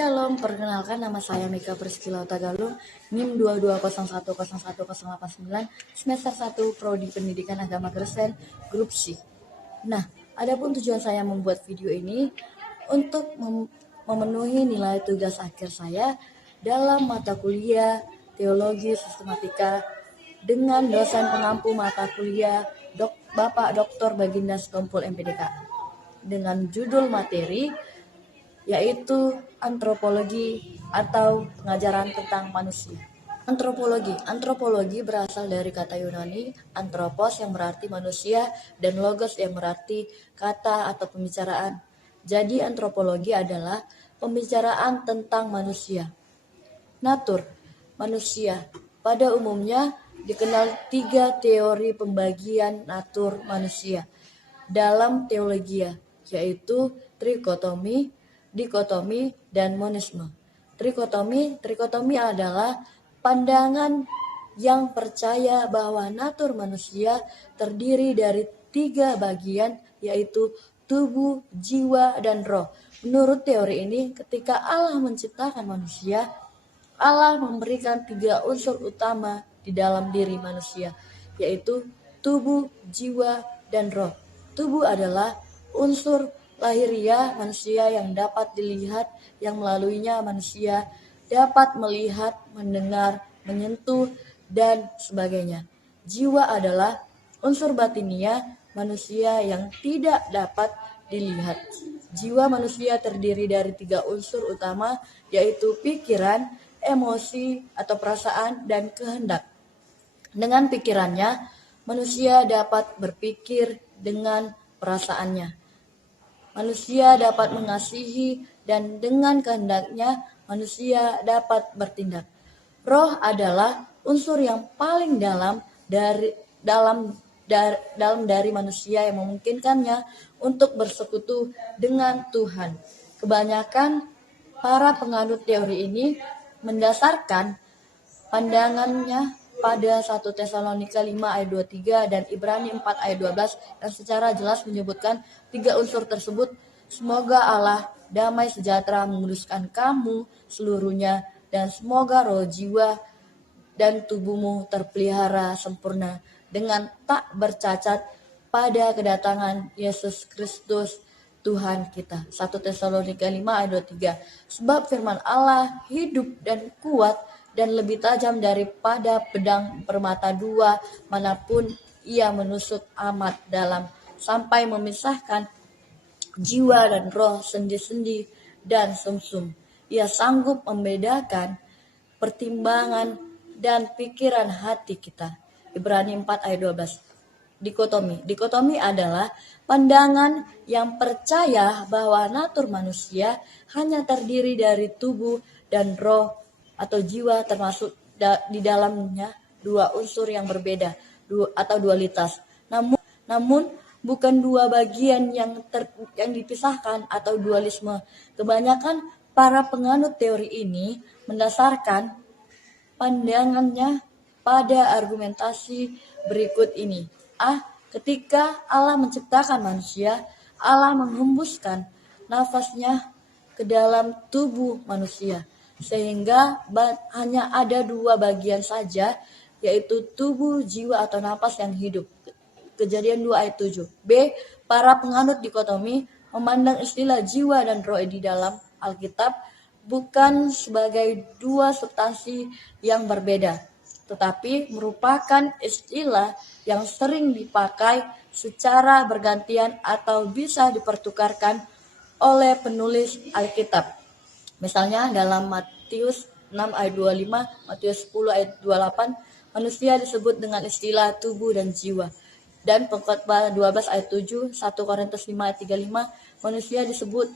Shalom, perkenalkan nama saya Mika Priskila Tagalung, NIM 220101089, semester 1, Prodi Pendidikan Agama Kristen, Grup C. Nah, adapun tujuan saya membuat video ini untuk memenuhi nilai tugas akhir saya dalam mata kuliah Teologi Sistematika dengan dosen pengampu mata kuliah Bapak Dr. Baginda Sitompul MPDK dengan judul materi yaitu antropologi atau pengajaran tentang manusia. Antropologi berasal dari kata Yunani anthropos yang berarti manusia dan logos yang berarti kata atau pembicaraan. Jadi antropologi adalah pembicaraan tentang manusia. Natur, manusia. Pada umumnya dikenal 3 teori pembagian natur manusia dalam teologi, yaitu trikotomi, dikotomi, dan monisme. Trikotomi adalah pandangan yang percaya bahwa natur manusia terdiri dari 3 bagian, yaitu tubuh, jiwa, dan roh. Menurut teori ini, ketika Allah menciptakan manusia, Allah memberikan 3 unsur utama di dalam diri manusia, yaitu tubuh, jiwa, dan roh. Tubuh adalah unsur lahiriah manusia yang dapat dilihat, yang melaluinya manusia dapat melihat, mendengar, menyentuh, dan sebagainya. Jiwa adalah unsur batiniah manusia yang tidak dapat dilihat. Jiwa manusia terdiri dari 3 unsur utama, yaitu pikiran, emosi atau perasaan, dan kehendak. Dengan pikirannya, manusia dapat berpikir, dengan perasaannya manusia dapat mengasihi, dan dengan kehendaknya manusia dapat bertindak. Roh adalah unsur yang paling dalam dari manusia yang memungkinkannya untuk bersekutu dengan Tuhan. Kebanyakan para penganut teori ini mendasarkan pandangannya pada 1 Tesalonika 5 ayat 23 dan Ibrani 4 ayat 12 yang secara jelas menyebutkan 3 unsur tersebut. Semoga Allah damai sejahtera menguduskan kamu seluruhnya, dan semoga roh, jiwa, dan tubuhmu terpelihara sempurna dengan tak bercacat pada kedatangan Yesus Kristus Tuhan kita. 1 Tesalonika 5 ayat 23. Sebab firman Allah hidup dan kuat dan lebih tajam daripada pedang bermata 2 manapun ia menusuk amat dalam, sampai memisahkan jiwa dan roh, sendi-sendi dan sumsum. Ia sanggup membedakan pertimbangan dan pikiran hati kita. Ibrani 4 ayat 12. Dikotomi adalah pandangan yang percaya bahwa natur manusia hanya terdiri dari tubuh dan roh atau jiwa, termasuk di dalamnya 2 unsur yang berbeda atau dualitas. Namun bukan 2 bagian yang dipisahkan atau dualisme. Kebanyakan para penganut teori ini mendasarkan pandangannya pada argumentasi berikut ini. Ketika Allah menciptakan manusia, Allah menghembuskan nafasnya ke dalam tubuh manusia, sehingga hanya ada 2 bagian saja, yaitu tubuh, jiwa atau napas yang hidup. Kejadian 2 ayat 7. B. Para penganut dikotomi memandang istilah jiwa dan roh di dalam Alkitab bukan sebagai 2 substansi yang berbeda, tetapi merupakan istilah yang sering dipakai secara bergantian atau bisa dipertukarkan oleh penulis Alkitab. Misalnya dalam Matius 6 ayat 25, Matius 10 ayat 28, manusia disebut dengan istilah tubuh dan jiwa. Dan Pengkhotbah 12 ayat 7, 1 Korintus 5 ayat 35, manusia disebut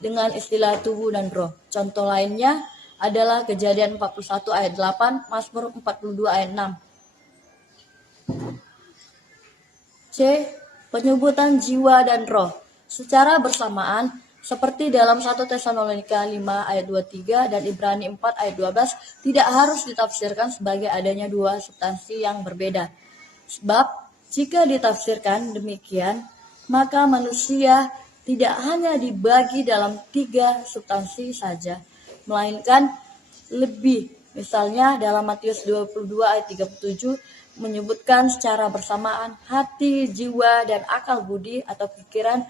dengan istilah tubuh dan roh. Contoh lainnya adalah Kejadian 41 ayat 8, Mazmur 42 ayat 6. C. Penyebutan jiwa dan roh secara bersamaan seperti dalam 1 Tesalonika 5 ayat 23 dan Ibrani 4 ayat 12 tidak harus ditafsirkan sebagai adanya 2 substansi yang berbeda. Sebab jika ditafsirkan demikian, maka manusia tidak hanya dibagi dalam 3 substansi saja, melainkan lebih. Misalnya dalam Matius 22 ayat 37 menyebutkan secara bersamaan hati, jiwa, dan akal budi atau pikiran.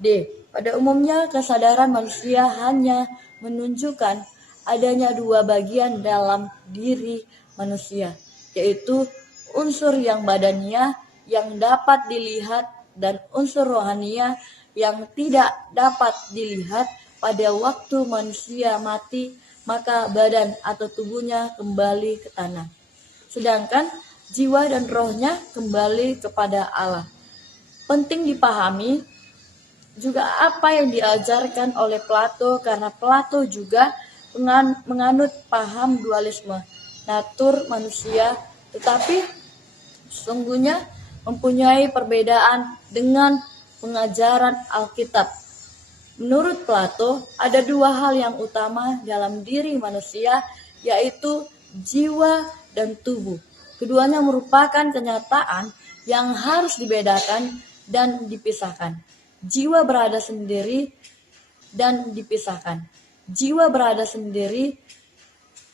D. Pada umumnya kesadaran manusia hanya menunjukkan adanya dua bagian dalam diri manusia, yaitu unsur yang badania yang dapat dilihat dan unsur rohania yang tidak dapat dilihat. Pada waktu manusia mati, maka badan atau tubuhnya kembali ke tanah, sedangkan jiwa dan rohnya kembali kepada Allah. Penting dipahami juga apa yang diajarkan oleh Plato, karena Plato juga menganut paham dualisme natur manusia, tetapi sesungguhnya mempunyai perbedaan dengan pengajaran Alkitab. Menurut Plato, ada dua hal yang utama dalam diri manusia, yaitu jiwa dan tubuh. Keduanya merupakan kenyataan yang harus dibedakan dan dipisahkan. Jiwa berada sendiri dan dipisahkan. Jiwa berada sendiri.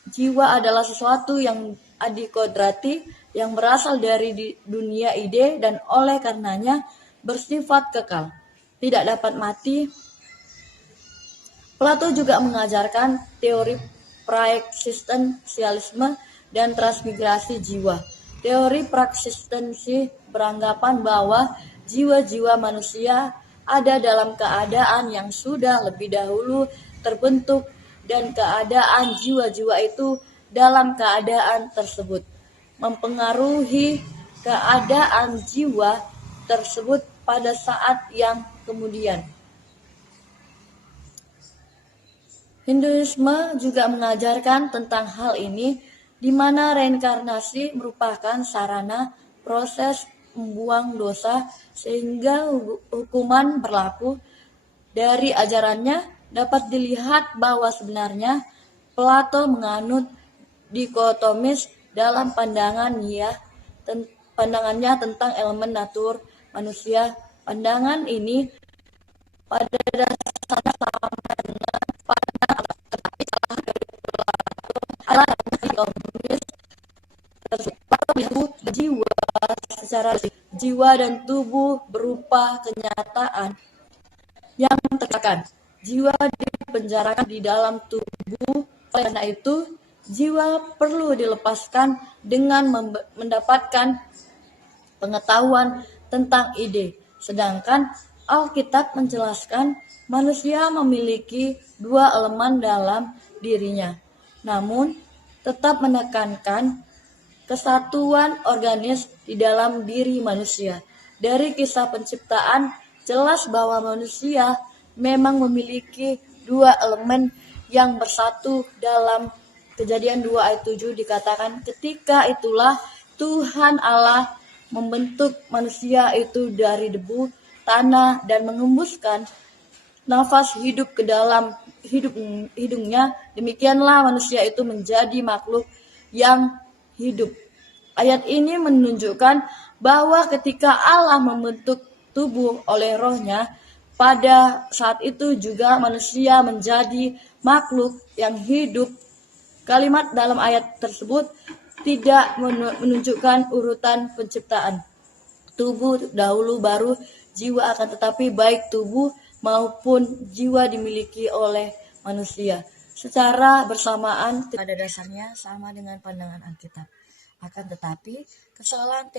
Jiwa adalah sesuatu yang adikodrati, yang berasal dari dunia ide dan oleh karenanya bersifat kekal, tidak dapat mati. Plato juga mengajarkan teori praeksistensialisme dan transmigrasi jiwa. Teori praeksistensi beranggapan bahwa jiwa-jiwa manusia ada dalam keadaan yang sudah lebih dahulu terbentuk dan keadaan jiwa-jiwa itu dalam keadaan tersebut mempengaruhi keadaan jiwa tersebut pada saat yang kemudian. Hinduisme juga mengajarkan tentang hal ini, di mana reinkarnasi merupakan sarana proses membuang dosa sehingga hukuman berlaku. Dari ajarannya dapat dilihat bahwa sebenarnya Plato menganut dikotomis dalam pandangannya tentang elemen natur manusia. Pandangan ini pada dasarnya sama dengan alat dikotomis tersebut. Jiwa secara jiwa dan tubuh berupa kenyataan yang terkekang. Jiwa dipenjarakan di dalam tubuh, karena itu jiwa perlu dilepaskan dengan mendapatkan pengetahuan tentang ide. Sedangkan Alkitab menjelaskan manusia memiliki dua elemen dalam dirinya, namun tetap menekankan kesatuan organis di dalam diri manusia. Dari kisah penciptaan jelas bahwa manusia memang memiliki dua elemen yang bersatu. Dalam Kejadian 2 ayat 7 dikatakan, ketika itulah Tuhan Allah membentuk manusia itu dari debu tanah dan mengembuskan nafas hidup ke dalam hidungnya. Demikianlah manusia itu menjadi makhluk yang hidup. Ayat ini menunjukkan bahwa ketika Allah membentuk tubuh oleh rohnya, pada saat itu juga manusia menjadi makhluk yang hidup. Kalimat dalam ayat tersebut tidak menunjukkan urutan penciptaan. Tubuh dahulu baru jiwa, akan tetapi baik tubuh maupun jiwa dimiliki oleh manusia secara bersamaan. Pada dasarnya sama dengan pandangan Alkitab. Akan tetapi kesalahan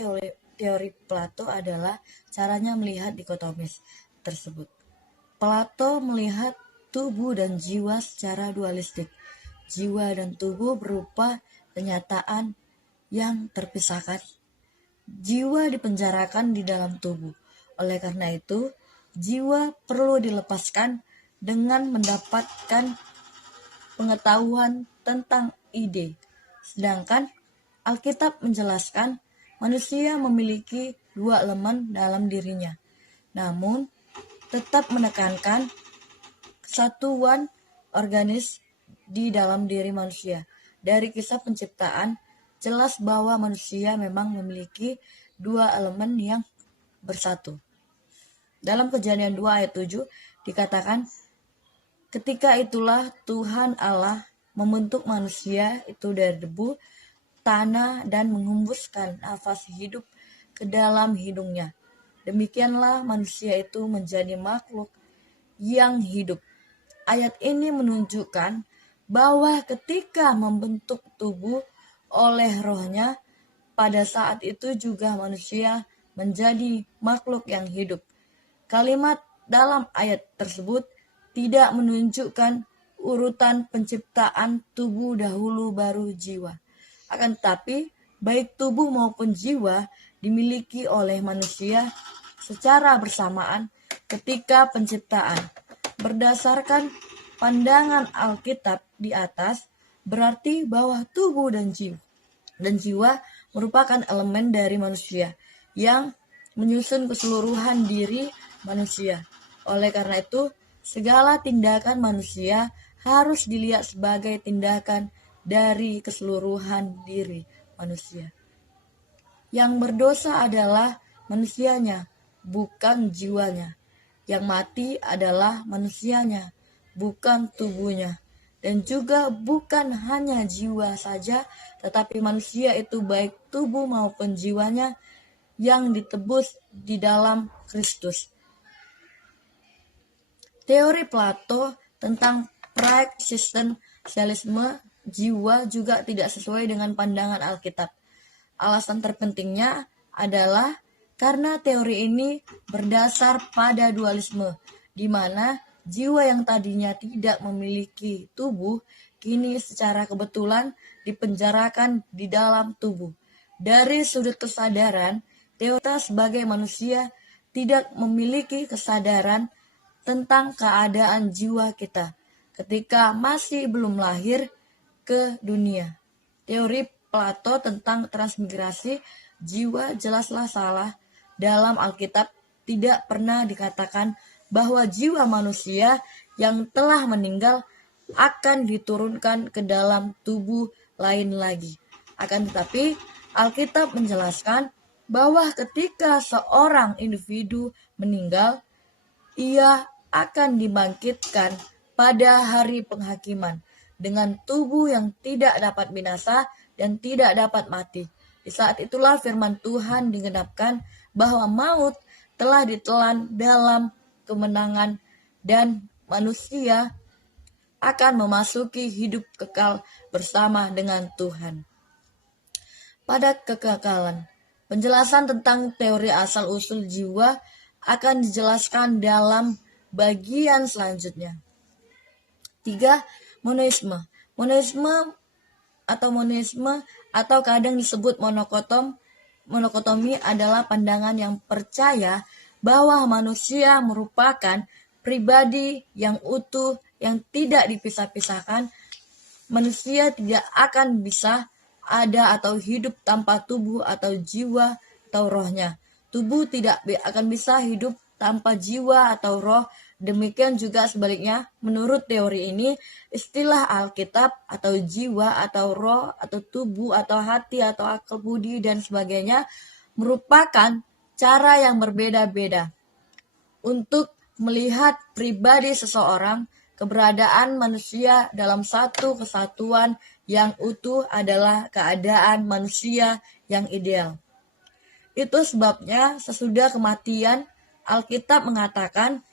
teori Plato adalah caranya melihat dikotomis tersebut. Plato melihat tubuh dan jiwa secara dualistik. Jiwa dan tubuh berupa kenyataan yang terpisahkan. Jiwa dipenjarakan di dalam tubuh. Oleh karena itu, jiwa perlu dilepaskan dengan mendapatkan pengetahuan tentang ide. Sedangkan Alkitab menjelaskan manusia memiliki dua elemen dalam dirinya, namun tetap menekankan kesatuan organis di dalam diri manusia. Dari kisah penciptaan jelas bahwa manusia memang memiliki dua elemen yang bersatu. Dalam Kejadian 2 ayat 7 dikatakan, Ketika itulah Tuhan Allah membentuk manusia itu dari debu, tanah, dan menghembuskan nafas hidup ke dalam hidungnya. Demikianlah manusia itu menjadi makhluk yang hidup. Ayat ini menunjukkan bahwa ketika membentuk tubuh oleh rohnya, pada saat itu juga manusia menjadi makhluk yang hidup. Kalimat dalam ayat tersebut tidak menunjukkan urutan penciptaan tubuh dahulu baru jiwa. Akan tetapi, baik tubuh maupun jiwa dimiliki oleh manusia secara bersamaan ketika penciptaan. Berdasarkan pandangan Alkitab di atas, berarti bahwa tubuh dan jiwa merupakan elemen dari manusia yang menyusun keseluruhan diri manusia. Oleh karena itu, segala tindakan manusia harus dilihat sebagai tindakan dari keseluruhan diri manusia. Yang berdosa adalah manusianya, bukan jiwanya. Yang mati adalah manusianya, bukan tubuhnya. Dan juga bukan hanya jiwa saja, tetapi manusia itu baik tubuh maupun jiwanya yang ditebus di dalam Kristus. Teori Plato tentang pre-existentialisme jiwa juga tidak sesuai dengan pandangan Alkitab. Alasan terpentingnya adalah karena teori ini berdasar pada dualisme, di mana jiwa yang tadinya tidak memiliki tubuh kini secara kebetulan dipenjarakan di dalam tubuh. Dari sudut kesadaran, teori sebagai manusia tidak memiliki kesadaran tentang keadaan jiwa kita ketika masih belum lahir ke dunia. Teori Plato tentang transmigrasi jiwa jelaslah salah. Dalam Alkitab tidak pernah dikatakan bahwa jiwa manusia yang telah meninggal akan diturunkan ke dalam tubuh lain lagi. Akan tetapi, Alkitab menjelaskan bahwa ketika seorang individu meninggal, ia akan dibangkitkan pada hari penghakiman dengan tubuh yang tidak dapat binasa dan tidak dapat mati. Di saat itulah firman Tuhan digenapkan bahwa maut telah ditelan dalam kemenangan dan manusia akan memasuki hidup kekal bersama dengan Tuhan. Pada kekekalan, penjelasan tentang teori asal-usul jiwa akan dijelaskan dalam bagian selanjutnya. 3. Monoisme. Monoisme atau kadang disebut monokotomi adalah pandangan yang percaya bahwa manusia merupakan pribadi yang utuh yang tidak dipisah-pisahkan. Manusia tidak akan bisa ada atau hidup tanpa tubuh atau jiwa atau rohnya. Tubuh tidak akan bisa hidup tanpa jiwa atau roh. Demikian juga sebaliknya, menurut teori ini, istilah Alkitab atau jiwa atau roh atau tubuh atau hati atau akal budi dan sebagainya merupakan cara yang berbeda-beda untuk melihat pribadi seseorang. Keberadaan manusia dalam satu kesatuan yang utuh adalah keadaan manusia yang ideal. Itu sebabnya sesudah kematian, Alkitab mengatakan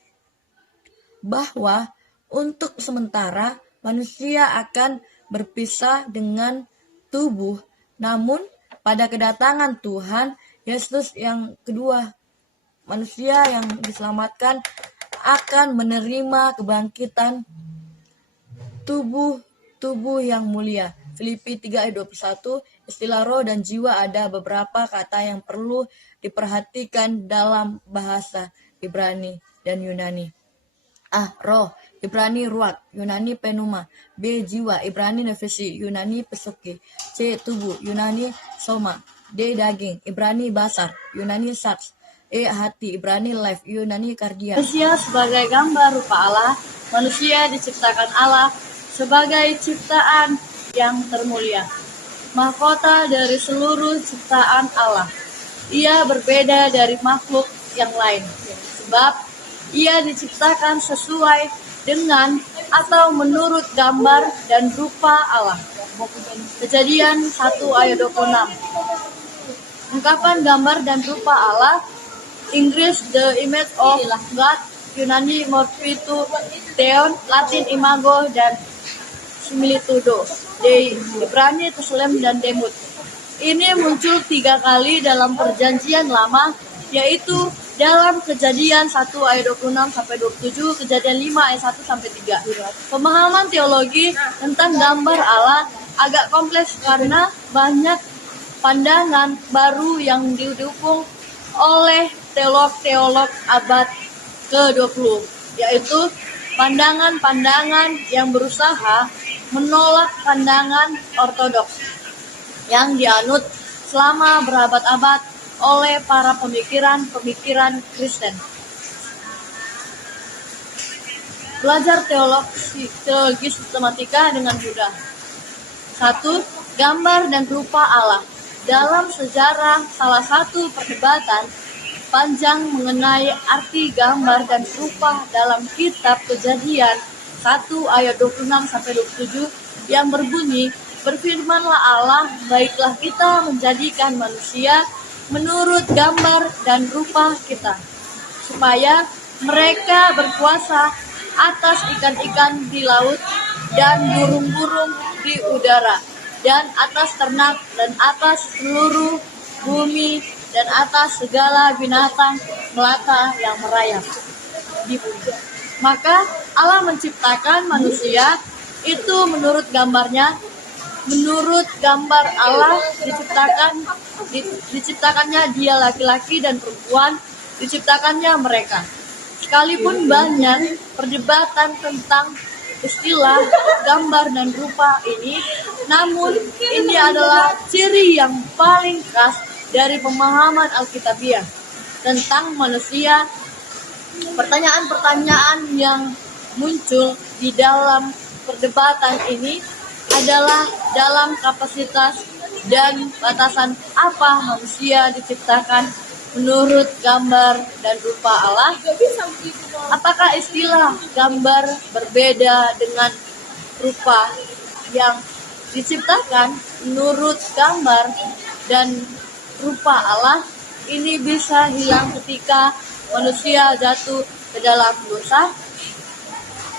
bahwa untuk sementara manusia akan berpisah dengan tubuh. Namun pada kedatangan Tuhan Yesus yang kedua, manusia yang diselamatkan akan menerima kebangkitan tubuh yang mulia. Filipi 3 ayat 21, istilah roh dan jiwa ada beberapa kata yang perlu diperhatikan dalam bahasa Ibrani dan Yunani. A. Roh, Ibrani ruach, Yunani pneuma. B. Jiwa, Ibrani nefesi, Yunani pesuki. C. Tubuh, Yunani soma. D. Daging, Ibrani basar, Yunani sats. E. Hati, Ibrani life, Yunani kardia. Manusia sebagai gambar rupa Allah, manusia diciptakan Allah sebagai ciptaan yang termulia, mahkota dari seluruh ciptaan Allah. Ia berbeda dari makhluk yang lain, sebab ia diciptakan sesuai dengan atau menurut gambar dan rupa Allah. Kejadian 1 ayat 26. Ungkapan gambar dan rupa Allah, Inggris the image of God, Yunani morphitu theon, Latin imago dan similitudo, Ibrani Tselem dan Demut. Ini muncul 3 kali dalam perjanjian lama, yaitu dalam Kejadian 1 ayat 26 sampai 27, Kejadian 5 ayat 1 sampai 3. Pemahaman teologi tentang gambar Allah agak kompleks karena banyak pandangan baru yang didukung oleh teolog-teolog abad ke-20, yaitu pandangan-pandangan yang berusaha menolak pandangan ortodoks yang dianut selama berabad-abad oleh para pemikiran Kristen. Belajar teologi sistematika dengan mudah. 1. Gambar dan rupa Allah. Dalam sejarah, salah satu perdebatan panjang mengenai arti gambar dan rupa dalam kitab Kejadian 1 ayat 26 sampai 27 yang berbunyi, "Berfirmanlah Allah, baiklah kita menjadikan manusia menurut gambar dan rupa kita, supaya mereka berkuasa atas ikan-ikan di laut dan burung-burung di udara, dan atas ternak, dan atas seluruh bumi, dan atas segala binatang melata yang merayap di bumi." Maka Allah menciptakan manusia itu menurut gambarnya. Menurut gambar Allah diciptakannya dia laki-laki dan perempuan, diciptakannya mereka. Sekalipun banyak perdebatan tentang istilah gambar dan rupa ini, namun ini adalah ciri yang paling khas dari pemahaman Alkitabiah tentang manusia. Pertanyaan-pertanyaan yang muncul di dalam perdebatan ini adalah dalam kapasitas dan batasan apa manusia diciptakan menurut gambar dan rupa Allah. Apakah istilah gambar berbeda dengan rupa yang diciptakan menurut gambar dan rupa Allah ini bisa hilang ketika manusia jatuh ke dalam dosa?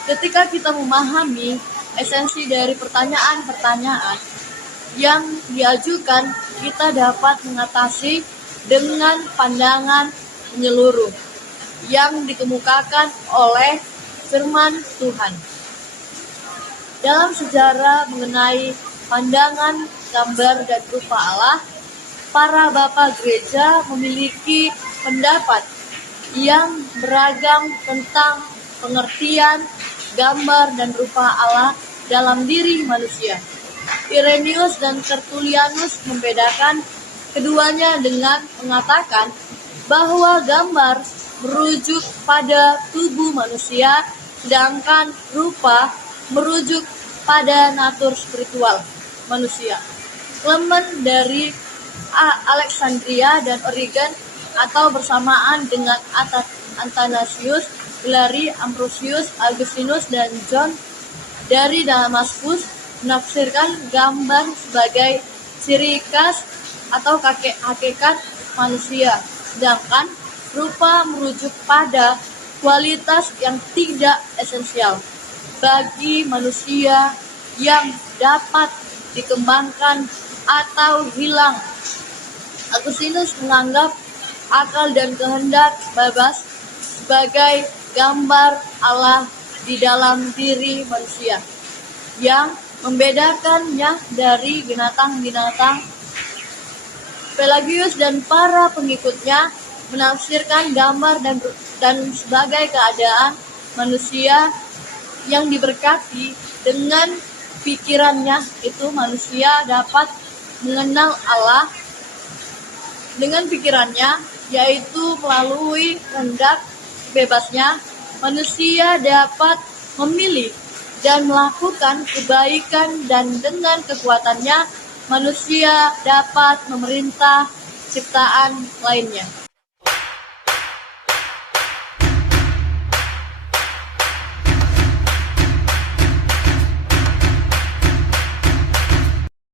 Ketika kita memahami esensi dari pertanyaan-pertanyaan yang diajukan, kita dapat mengatasi dengan pandangan menyeluruh yang dikemukakan oleh firman Tuhan. Dalam sejarah mengenai pandangan gambar dan rupa Allah, para bapak gereja memiliki pendapat yang beragam tentang pengertian gambar dan rupa Allah dalam diri manusia. Irenaeus dan Tertullianus membedakan keduanya dengan mengatakan bahwa gambar merujuk pada tubuh manusia, sedangkan rupa merujuk pada natur spiritual manusia. Clement dari Alexandria dan Origen atau bersamaan dengan Athanasius, Hilary, Ambrosius, Augustinus, dan John dari Damaskus menafsirkan gambar sebagai ciri khas atau hakikat manusia, sedangkan rupa merujuk pada kualitas yang tidak esensial bagi manusia yang dapat dikembangkan atau hilang. Agustinus menganggap akal dan kehendak bebas sebagai gambar Allah di dalam diri manusia yang membedakannya dari binatang-binatang. Pelagius dan para pengikutnya menafsirkan gambar dan sebagai keadaan manusia yang diberkati dengan pikirannya, itu manusia dapat mengenal Allah dengan pikirannya, yaitu melalui kehendak bebasnya. Manusia dapat memilih dan melakukan kebaikan, dan dengan kekuatannya manusia dapat memerintah ciptaan lainnya.